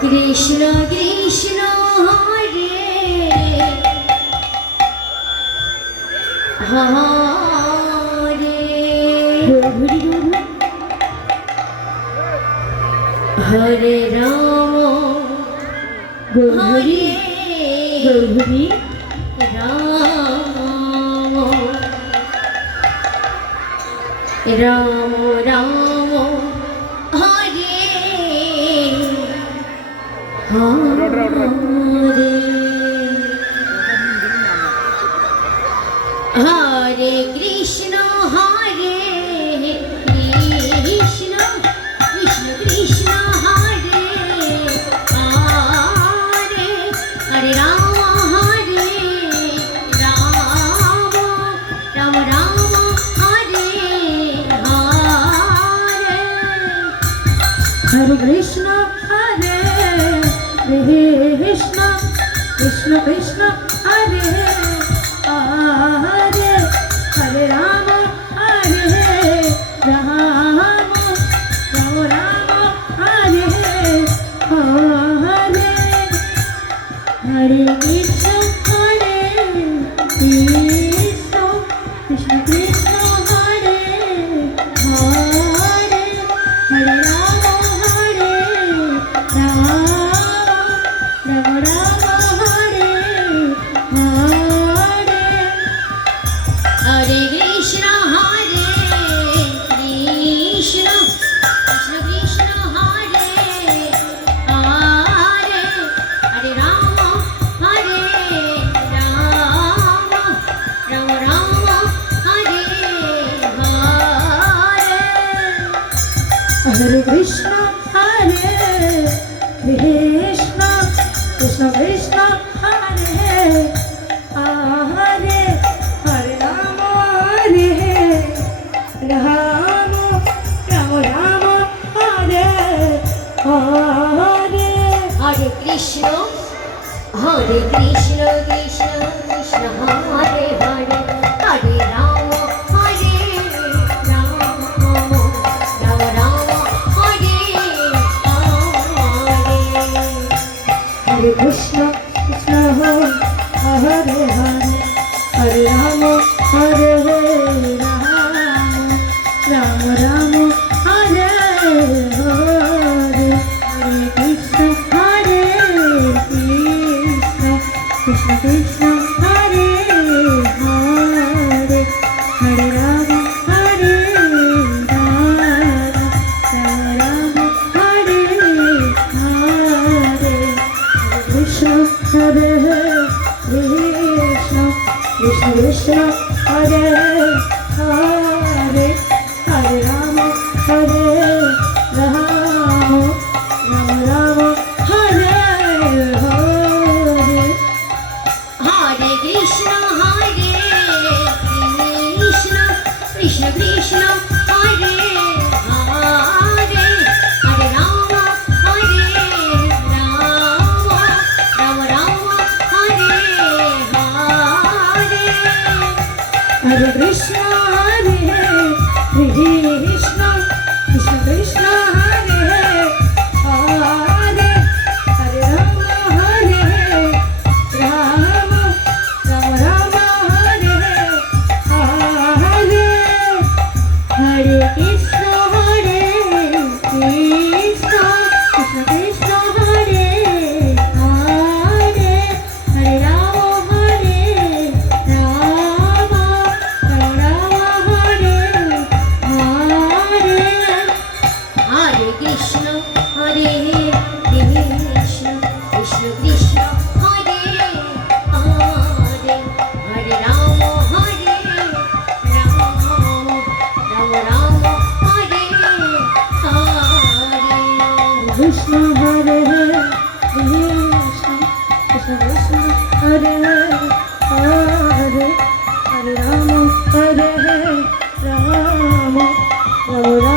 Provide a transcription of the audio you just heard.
Krishna Krishna Hare Hare Hare Ram Hare Ram Ram Ram Hare Hare Hare Krishna Hare Krishna Krishna Krishna Hare Hare Hare Ram Hare Ram Ram Ram Hare Hare Hare Krishna Hare Krishna Krishna Krishna Hare Hare Hare Ram Hare Ram Ram Ram Hare Hare Hare Krishna Hare Krishna Krishna Krishna Hare Hare Hare Ram Hare Ram Ram Ram Hare Hare Hare Krishna Hare Krishna Krishna Krishna Hare Hare Hare Ram Hare Ram Ram Ram Hare Hare Hare Krishna Hare Krishna Krishna Krishna Hare Hare Hare Ram Hare Ram Ram Ram Hare Hare Hare Krishna Krishna Krishna Hare Hare Hare Ram Hare Ram Ram Ram Hare Hare Hare Krishna Krishna Hare Hare Hare Ram Hare Ram Ram Ram Hare Hare Hare Krishna Hare Krishna Krishna Krishna Hare Hare Hare Ram Hare Ram Ram Ram Hare Hare Krishna Hare Krishna Krishna Krishna Hare Hare Hare Ram Hare Ram Ram Ram Hare Hare Hare Krishna Hare Krishna Krishna Krishna Hare Hare Hare Ram Hare Ram Ram Ram Hare Hare Hare Krishna Hare Krishna Krishna Krishna Hare Hare Hare Ram Hare Ram Ram Ram Hare Hare Hare Krishna Hare Krishna Krishna Krishna Hare Hare Hare Ram Hare Ram Ram Ram Hare Hare Hare Krishna Hare Krishna Krishna Krishna Hare Hare Hare Ram Hare Ram Ram Ram Hare Hare Krishna Hare Krishna Krishna Krishna Hare Hare Hare Ram Hare Ram Ram